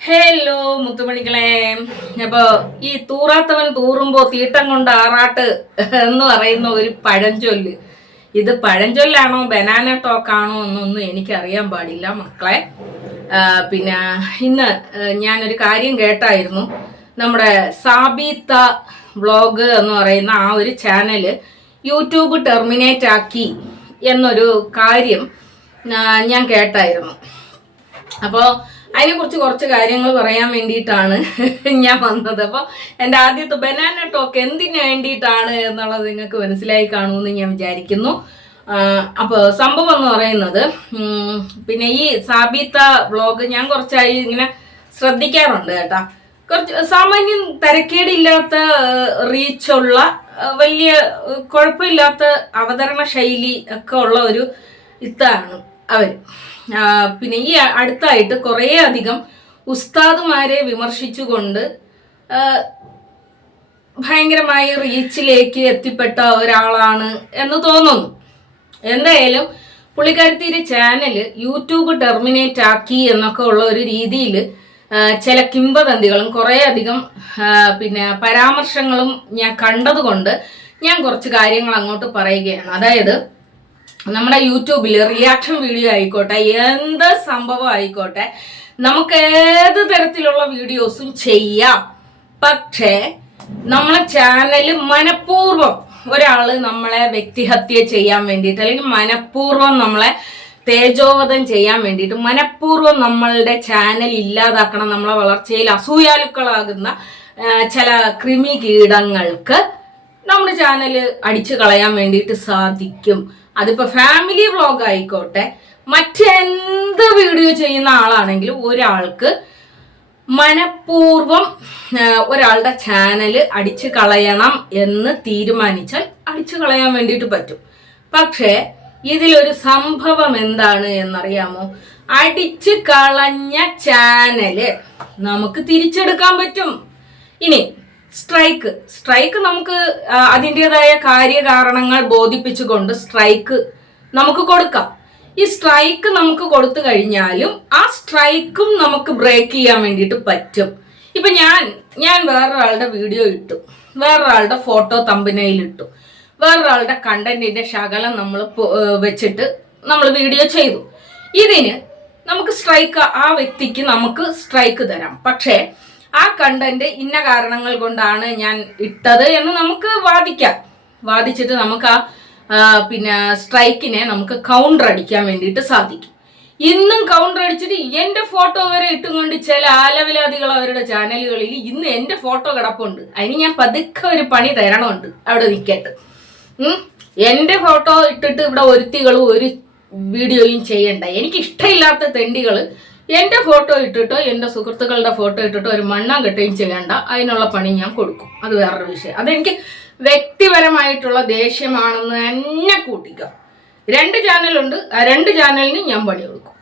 Hello മുത്തുമണികളെ. അപ്പൊ ഈ തൂറാത്തവൻ തൂറുമ്പോ തീട്ടം കൊണ്ട് ആറാട്ട് എന്ന് പറയുന്ന ഒരു പഴഞ്ചൊല്ല്, ഇത് പഴഞ്ചൊല്ലാണോ ബനാന ടോക്കാണോ എന്നൊന്നും എനിക്കറിയാൻ പാടില്ല മക്കളെ. പിന്നെ ഇന്ന് ഞാനൊരു കാര്യം കേട്ടായിരുന്നു. നമ്മുടെ സാബീത്ത വ്ളോഗ് എന്ന് പറയുന്ന ആ ഒരു ചാനല് യൂട്യൂബ് ടെർമിനേറ്റ് ആക്കി എന്നൊരു കാര്യം ഞാൻ കേട്ടായിരുന്നു. അപ്പോൾ അതിനെക്കുറിച്ച് കുറച്ച് കാര്യങ്ങൾ പറയാൻ വേണ്ടിയിട്ടാണ് ഞാൻ വന്നത്. അപ്പോൾ എൻ്റെ ആദ്യത്തെ ബനാന ടോക്ക് എന്തിനു വേണ്ടിയിട്ടാണ് എന്നുള്ളത് നിങ്ങൾക്ക് മനസ്സിലായി കാണുമെന്ന് ഞാൻ വിചാരിക്കുന്നു. അപ്പോൾ സംഭവം എന്ന് പറയുന്നത്, പിന്നെ ഈ സാബീത്ത വ്ളോഗ് ഞാൻ കുറച്ചായി ഇങ്ങനെ ശ്രദ്ധിക്കാറുണ്ട് കേട്ടോ. കുറച്ച് സാമാന്യം തരക്കേടില്ലാത്ത റീച്ചുള്ള, വലിയ കുഴപ്പമില്ലാത്ത അവതരണ ശൈലി ഒക്കെ ഉള്ള ഒരു ഇതാണ് അവർ. പിന്നെ ഈ അടുത്തായിട്ട് കുറേ അധികം ഉസ്താദുമാരെ വിമർശിച്ചുകൊണ്ട് ഭയങ്കരമായി റീച്ചിലേക്ക് എത്തിപ്പെട്ട ഒരാളാണ് എന്ന് തോന്നുന്നു. എന്തായാലും പുള്ളിക്കാരത്തിയുടെ ചാനല് യൂട്യൂബ് ടെർമിനേറ്റ് ആക്കി എന്നൊക്കെ ഉള്ള ഒരു രീതിയിൽ ചില കിംവദന്തികളും കുറേ അധികം പിന്നെ പരാമർശങ്ങളും ഞാൻ കണ്ടതുകൊണ്ട് ഞാൻ കുറച്ച് കാര്യങ്ങൾ അങ്ങോട്ട് പറയുകയാണ്. അതായത്, നമ്മുടെ യൂട്യൂബിൽ റിയാക്ഷൻ വീഡിയോ ആയിക്കോട്ടെ, എന്ത് സംഭവം ആയിക്കോട്ടെ, നമുക്ക് ഏത് തരത്തിലുള്ള വീഡിയോസും ചെയ്യാം. പക്ഷേ നമ്മളെ ചാനൽ മനഃപൂർവ്വം ഒരാള് നമ്മളെ വ്യക്തിഹത്യ ചെയ്യാൻ വേണ്ടിയിട്ട്, അല്ലെങ്കിൽ മനഃപൂർവ്വം നമ്മളെ തേജോവധം ചെയ്യാൻ വേണ്ടിയിട്ട്, മനഃപൂർവ്വം നമ്മളുടെ ചാനൽ ഇല്ലാതാക്കണം, നമ്മളെ വളർച്ചയിൽ അസൂയാലുക്കളാകുന്ന ചില കൃമി കീടങ്ങൾക്ക് നമ്മുടെ ചാനൽ അടിച്ചു കളയാൻ വേണ്ടിയിട്ട് സാധിക്കും. അതിപ്പോ ഫാമിലി വ്ളോഗ് ആയിക്കോട്ടെ, മറ്റെന്ത് വീഡിയോ ചെയ്യുന്ന ആളാണെങ്കിലും ഒരാൾക്ക് മനഃപൂർവ്വം ഒരാളുടെ ചാനല് അടിച്ചു കളയണം എന്ന് തീരുമാനിച്ചാൽ അടിച്ചു കളയാൻ വേണ്ടിയിട്ട് പറ്റും. പക്ഷേ ഇതിലൊരു സംഭവം എന്താണ് എന്നറിയാമോ? അടിച്ചു കളഞ്ഞ ചാനല് നമുക്ക് തിരിച്ചെടുക്കാൻ പറ്റും. ഇനി സ്ട്രൈക്ക് നമുക്ക് അതിൻ്റെതായ കാര്യകാരണങ്ങൾ ബോധിപ്പിച്ചുകൊണ്ട് സ്ട്രൈക്ക് നമുക്ക് കൊടുക്കാം. ഈ സ്ട്രൈക്ക് നമുക്ക് കൊടുത്തു കഴിഞ്ഞാലും ആ സ്ട്രൈക്കും നമുക്ക് ബ്രേക്ക് ചെയ്യാൻ വേണ്ടിയിട്ട് പറ്റും. ഇപ്പൊ ഞാൻ വേറൊരാളുടെ വീഡിയോ ഇട്ടു, വേറൊരാളുടെ ഫോട്ടോ തമ്പനയിൽ ഇട്ടു, വേറൊരാളുടെ കണ്ടന്റിന്റെ ശകലം നമ്മൾ വെച്ചിട്ട് നമ്മൾ വീഡിയോ ചെയ്തു. ഇതിന് നമുക്ക് സ്ട്രൈക്ക്, ആ വ്യക്തിക്ക് നമുക്ക് സ്ട്രൈക്ക് തരാം. പക്ഷേ ആ കണ്ടന്റ് ഇന്ന കാരണങ്ങൾ കൊണ്ടാണ് ഞാൻ ഇട്ടത് എന്ന് നമുക്ക് വാദിച്ചിട്ട് നമുക്ക് പിന്നെ സ്ട്രൈക്കിനെ നമുക്ക് കൗണ്ടർ അടിക്കാൻ വേണ്ടിയിട്ട് സാധിക്കും. ഇന്നും കൗണ്ടർ അടിച്ചിട്ട് എന്റെ ഫോട്ടോ വരെ ഇട്ടുകൊണ്ട് ചില ആലവലാദികൾ അവരുടെ ചാനലുകളിൽ ഇന്ന് എന്റെ ഫോട്ടോ കിടപ്പുണ്ട്. അതിന് ഞാൻ പതുക്കെ ഒരു പണി തരണമുണ്ട്, അവിടെ നിൽക്കട്ടെ. എന്റെ ഫോട്ടോ ഇട്ടിട്ട് ഇവിടെ ഒരുത്തികളും ഒരു വീഡിയോയും ചെയ്യണ്ട. എനിക്ക് ഇഷ്ടമില്ലാത്ത തെണ്ടികള് എന്റെ ഫോട്ടോ ഇട്ടിട്ടോ എന്റെ സുഹൃത്തുക്കളുടെ ഫോട്ടോ ഇട്ടിട്ടോ ഒരു മണ്ണാങ്കെട്ടുകയും ചെയ്യണ്ട. അതിനുള്ള പണി ഞാൻ കൊടുക്കും, അത് വേറൊരു വിഷയം. അതെനിക്ക് വ്യക്തിപരമായിട്ടുള്ള ദേഷ്യമാണെന്ന് തന്നെ കൂട്ടിക്കാം. 2 ചാനലുണ്ട്, ആ 2 ചാനലിന് ഞാൻ പണി കൊടുക്കും.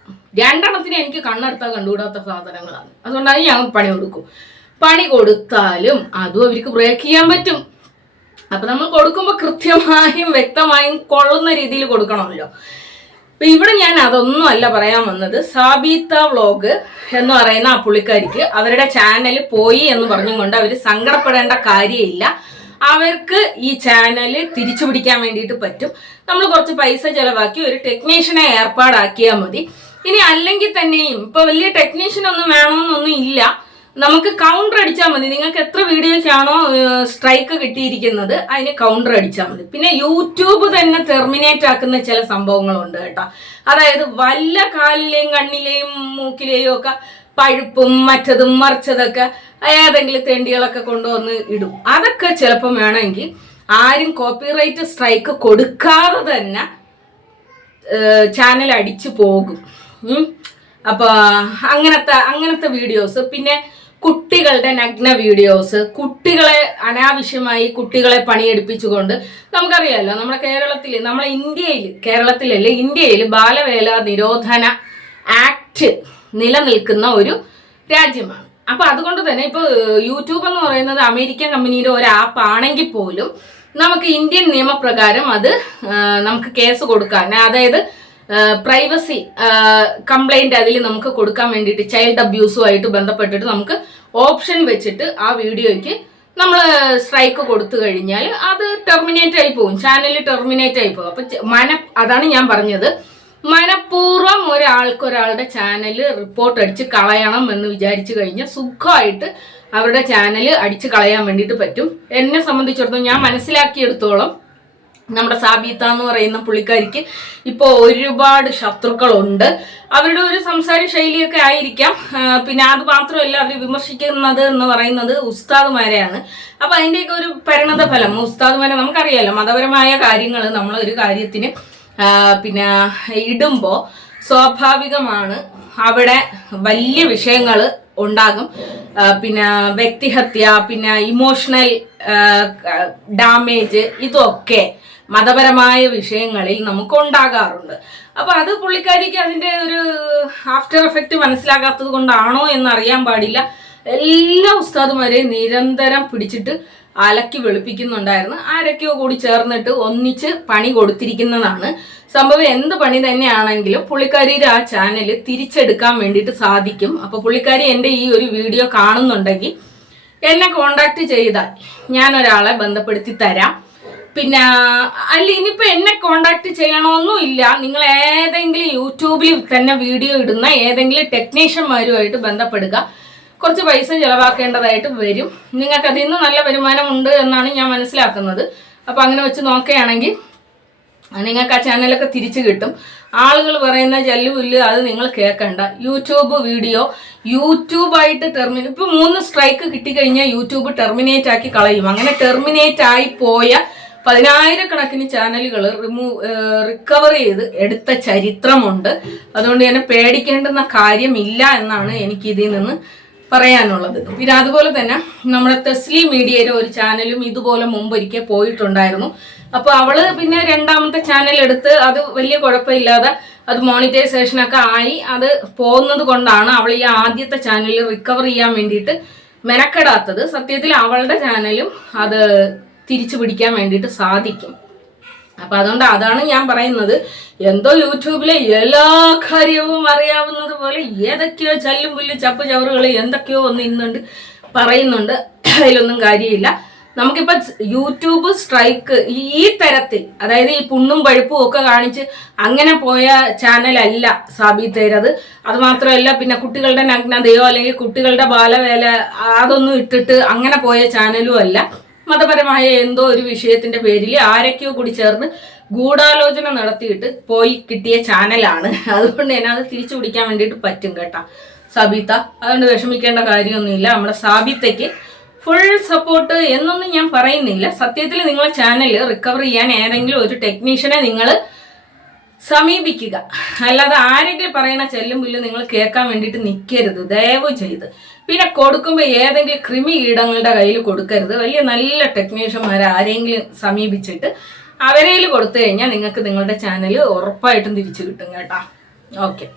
2 എനിക്ക് കണ്ണെടുത്താൽ കണ്ടുകൂടാത്ത സാധനങ്ങളാണ്, അതുകൊണ്ട് അത് ഞാൻ പണി കൊടുക്കും. പണി കൊടുത്താലും അതും അവർക്ക് ബ്രേക്ക് ചെയ്യാൻ പറ്റും. അപ്പൊ നമ്മൾ കൊടുക്കുമ്പോൾ കൃത്യമായും വ്യക്തമായും കൊള്ളുന്ന രീതിയിൽ കൊടുക്കണമല്ലോ. അപ്പൊ ഇവിടെ ഞാൻ അതൊന്നും അല്ല പറയാൻ വന്നത്. സാബീത്ത വ്ളോഗ് എന്ന് പറയുന്ന ആ പുള്ളിക്കാരിക്ക് അവരുടെ ചാനൽ പോയി എന്ന് പറഞ്ഞുകൊണ്ട് അവർ സങ്കടപ്പെടേണ്ട കാര്യമില്ല. അവർക്ക് ഈ ചാനല് തിരിച്ചു പിടിക്കാൻ വേണ്ടിയിട്ട് പറ്റും. നമ്മൾ കുറച്ച് പൈസ ചെലവാക്കി ഒരു ടെക്നീഷ്യനെ ഏർപ്പാടാക്കിയാൽ മതി. ഇനി അല്ലെങ്കിൽ തന്നെയും ഇപ്പൊ വലിയ ടെക്നീഷ്യൻ ഒന്നും വേണമെന്നൊന്നും ഇല്ല, നമുക്ക് കൗണ്ടർ അടിച്ചാൽ മതി. നിങ്ങൾക്ക് എത്ര വീഡിയോയ്ക്കാണോ സ്ട്രൈക്ക് കിട്ടിയിരിക്കുന്നത് അതിന് കൗണ്ടർ അടിച്ചാൽ മതി. പിന്നെ യൂട്യൂബ് തന്നെ ടെർമിനേറ്റ് ആക്കുന്ന ചില സംഭവങ്ങളുണ്ട് കേട്ടോ. അതായത് വല്ല കാലിലെയും കണ്ണിലെയും മൂക്കിലെയും ഒക്കെ പഴുപ്പും മറ്റതും മറിച്ചതൊക്കെ ഏതെങ്കിലും തെണ്ടികളൊക്കെ കൊണ്ടുവന്ന് ഇടും. അതൊക്കെ ചിലപ്പം വേണമെങ്കിൽ ആരും കോപ്പിറൈറ്റ് സ്ട്രൈക്ക് കൊടുക്കാതെ തന്നെ ചാനൽ അടിച്ചു പോകും. അപ്പൊ അങ്ങനത്തെ വീഡിയോസ്, പിന്നെ കുട്ടികളുടെ നഗ്ന വീഡിയോസ്, കുട്ടികളെ അനാവശ്യമായി കുട്ടികളെ പണിയെടുപ്പിച്ചുകൊണ്ട്, നമുക്കറിയാമല്ലോ നമ്മുടെ കേരളത്തിലല്ലേ ഇന്ത്യയിൽ ബാലവേല നിരോധന ആക്ട് നിലനിൽക്കുന്ന ഒരു രാജ്യമാണ്. അപ്പൊ അതുകൊണ്ട് തന്നെ ഇപ്പൊ യൂട്യൂബ് എന്ന് പറയുന്നത് അമേരിക്കൻ കമ്പനിയുടെ ഒരു ആപ്പ് ആണെങ്കിൽ പോലും നമുക്ക് ഇന്ത്യൻ നിയമപ്രകാരം അത് നമുക്ക് കേസ് കൊടുക്കാൻ, അതായത് പ്രൈവസി കംപ്ലൈന്റ് അതിൽ നമുക്ക് കൊടുക്കാൻ വേണ്ടിയിട്ട് ചൈൽഡ് അബ്യൂസുമായിട്ട് ബന്ധപ്പെട്ടിട്ട് നമുക്ക് ഓപ്ഷൻ വെച്ചിട്ട് ആ വീഡിയോയ്ക്ക് നമ്മൾ സ്ട്രൈക്ക് കൊടുത്തു കഴിഞ്ഞാൽ അത് ടെർമിനേറ്റ് ആയി പോകും, ചാനൽ ടെർമിനേറ്റ് ആയി പോകും. അപ്പൊ അതാണ് ഞാൻ പറഞ്ഞത്, മനഃപൂർവ്വം ഒരാളുടെ ചാനൽ റിപ്പോർട്ട് അടിച്ച് കളയണം എന്ന് വിചാരിച്ചു കഴിഞ്ഞാൽ സുഖമായിട്ട് അവരുടെ ചാനൽ അടിച്ച് കളയാൻ വേണ്ടിയിട്ട് പറ്റും. എന്നെ സംബന്ധിച്ചിടത്തോളം ഞാൻ മനസ്സിലാക്കിയെടുത്തോളം നമ്മുടെ സാബീത്ത എന്ന് പറയുന്ന പുള്ളിക്കാരിക്ക് ഇപ്പോൾ ഒരുപാട് ശത്രുക്കളുണ്ട്. അവരുടെ ഒരു സംസാര ശൈലിയൊക്കെ ആയിരിക്കാം. പിന്നെ അത് മാത്രമല്ല, അവർ വിമർശിക്കുന്നത് എന്ന് പറയുന്നത് ഉസ്താദുമാരെയാണ്. അപ്പൊ അതിൻ്റെയൊക്കെ ഒരു പരിണത ഫലം, ഉസ്താദുമാരെ നമുക്കറിയാലോ, മതപരമായ കാര്യങ്ങൾ നമ്മൾ ഒരു കാര്യത്തിന് പിന്നെ ഇടുമ്പോൾ സ്വാഭാവികമാണ് അവിടെ വലിയ വിഷയങ്ങൾ ഉണ്ടാകും. പിന്നെ വ്യക്തിഹത്യ, പിന്നെ ഇമോഷണൽ ഡാമേജ്, ഇതൊക്കെ മതപരമായ വിഷയങ്ങളിൽ നമുക്ക് ഉണ്ടാകാറുണ്ട്. അപ്പൊ അത് പുള്ളിക്കാരിക്ക് അതിന്റെ ഒരു ആഫ്റ്റർ എഫക്റ്റ് മനസ്സിലാകാത്തത് കൊണ്ടാണോ എന്നറിയാൻ പാടില്ല, എല്ലാ ഉസ്താദുമാരെയും നിരന്തരം പിടിച്ചിട്ട് അലക്കി വെളുപ്പിക്കുന്നുണ്ടായിരുന്നു. ആരൊക്കെയോ കൂടി ചേർന്നിട്ട് ഒന്നിച്ച് പണി കൊടുത്തിരിക്കുന്നതാണ് സംഭവം. എന്ത് പണി തന്നെയാണെങ്കിലും പുള്ളിക്കാരിയുടെ ആ ചാനൽ തിരിച്ചെടുക്കാൻ വേണ്ടിയിട്ട് സാധിക്കും. അപ്പൊ പുള്ളിക്കാരി എൻ്റെ ഈ ഒരു വീഡിയോ കാണുന്നുണ്ടെങ്കിൽ എന്നെ കോണ്ടാക്ട് ചെയ്താൽ ഞാൻ ഒരാളെ ബന്ധപ്പെടുത്തി തരാം. പിന്നെ അല്ല, ഇനിയിപ്പോ എന്നെ കോണ്ടാക്ട് ചെയ്യണമെന്നും ഇല്ല, നിങ്ങൾ ഏതെങ്കിലും യൂട്യൂബിൽ തന്നെ വീഡിയോ ഇടുന്ന ഏതെങ്കിലും ടെക്നീഷ്യന്മാരുമായിട്ട് ബന്ധപ്പെടുക. കുറച്ച് പൈസ ചിലവാക്കേണ്ടതായിട്ട് വരും. നിങ്ങൾക്ക് അതിൽ നിന്ന് നല്ല വരുമാനമുണ്ട് എന്നാണ് ഞാൻ മനസ്സിലാക്കുന്നത്. അപ്പൊ അങ്ങനെ വെച്ച് നോക്കുകയാണെങ്കിൽ നിങ്ങൾക്ക് ആ ചാനലൊക്കെ തിരിച്ചു കിട്ടും. ആളുകൾ പറയുന്ന ജല്ലുപുല്ല് അത് നിങ്ങൾ കേൾക്കണ്ട. യൂട്യൂബ് വീഡിയോ യൂട്യൂബായിട്ട് ഇപ്പൊ 3 സ്ട്രൈക്ക് കിട്ടിക്കഴിഞ്ഞാൽ യൂട്യൂബ് ടെർമിനേറ്റ് ആക്കി കളയും. അങ്ങനെ ടെർമിനേറ്റ് ആയി പോയ 10,000-കണക്കിന് ചാനലുകൾ റിക്കവർ ചെയ്ത് എടുത്ത ചരിത്രമുണ്ട്. അതുകൊണ്ട് തന്നെ പേടിക്കേണ്ടുന്ന കാര്യമില്ല എന്നാണ് എനിക്ക് ഇതിൽ നിന്ന് പറയാനുള്ളത്. പിന്നെ അതുപോലെ തന്നെ നമ്മുടെ തെസ്ലി മീഡിയയിലെ ഒരു ചാനലും ഇതുപോലെ മുമ്പൊരിക്കൽ പോയിട്ടുണ്ടായിരുന്നു. അപ്പൊ അവള് പിന്നെ 2ാമത്തെ ചാനൽ എടുത്ത് അത് വലിയ കുഴപ്പമില്ലാതെ അത് മോണിറ്റൈസേഷനൊക്കെ ആയി അത് പോകുന്നത് കൊണ്ടാണ് അവൾ ഈ ആദ്യത്തെ ചാനൽ റിക്കവർ ചെയ്യാൻ വേണ്ടിയിട്ട് മെനക്കെടാത്തത്. സത്യത്തിൽ അവളുടെ ചാനലും അത് തിരിച്ചു പിടിക്കാൻ വേണ്ടിയിട്ട് സാധിക്കും. അപ്പൊ അതുകൊണ്ട് അതാണ് ഞാൻ പറയുന്നത്, എന്തോ യൂട്യൂബിലെ എല്ലാ കാര്യവും അറിയാവുന്നത് പോലെ ഏതൊക്കെയോ ചല്ലും പുല്ല് ചപ്പ് ചവറുകൾ എന്തൊക്കെയോ ഒന്ന് ഇന്നുണ്ട് പറയുന്നുണ്ട്. അതിലൊന്നും കാര്യമില്ല. നമുക്കിപ്പോ യൂട്യൂബ് സ്ട്രൈക്ക് ഈ തരത്തിൽ, അതായത് ഈ പുണ്ണും പഴുപ്പും ഒക്കെ കാണിച്ച് അങ്ങനെ പോയ ചാനലല്ല സാബീത്തേരത്. അത് മാത്രമല്ല, പിന്നെ കുട്ടികളുടെ നഗ്നതയോ അല്ലെങ്കിൽ കുട്ടികളുടെ ബാലവേല അതൊന്നും ഇട്ടിട്ട് അങ്ങനെ പോയ ചാനലും അല്ല. മതപരമായ എന്തോ ഒരു വിഷയത്തിന്റെ പേരിൽ ആരൊക്കെയോ കൂടി ചേർന്ന് ഗൂഢാലോചന നടത്തിയിട്ട് പോയി കിട്ടിയ ചാനലാണ്. അതുകൊണ്ട് തന്നെ അത് തിരിച്ചു പിടിക്കാൻ വേണ്ടിയിട്ട് പറ്റും കേട്ടാ സാബീത്ത. അതുകൊണ്ട് വിഷമിക്കേണ്ട കാര്യമൊന്നുമില്ല. നമ്മുടെ സാബീത്തയ്ക്ക് ഫുൾ സപ്പോർട്ട് എന്നൊന്നും ഞാൻ പറയുന്നില്ല. സത്യത്തിൽ നിങ്ങളെ ചാനൽ റിക്കവർ ചെയ്യാൻ ഏതെങ്കിലും ഒരു ടെക്നീഷ്യനെ നിങ്ങൾ സമീപിക്കുക. അല്ലാതെ ആരെങ്കിലും പറയുന്ന ചെല്ലും പുല്ല് നിങ്ങൾ കേൾക്കാൻ വേണ്ടിയിട്ട് നിൽക്കരുത്, ദയവ് ചെയ്ത്. പിന്നെ കൊടുക്കുമ്പോൾ ഏതെങ്കിലും കൃമി കീടങ്ങളുടെ കയ്യിൽ കൊടുക്കരുത്. വലിയ നല്ല ടെക്നീഷ്യന്മാരെ ആരെങ്കിലും സമീപിച്ചിട്ട് അവരേൽ കൊടുത്തു കഴിഞ്ഞാൽ നിങ്ങൾക്ക് നിങ്ങളുടെ ചാനൽ ഉറപ്പായിട്ടും തിരിച്ചു കിട്ടും കേട്ടാ. ഓക്കെ.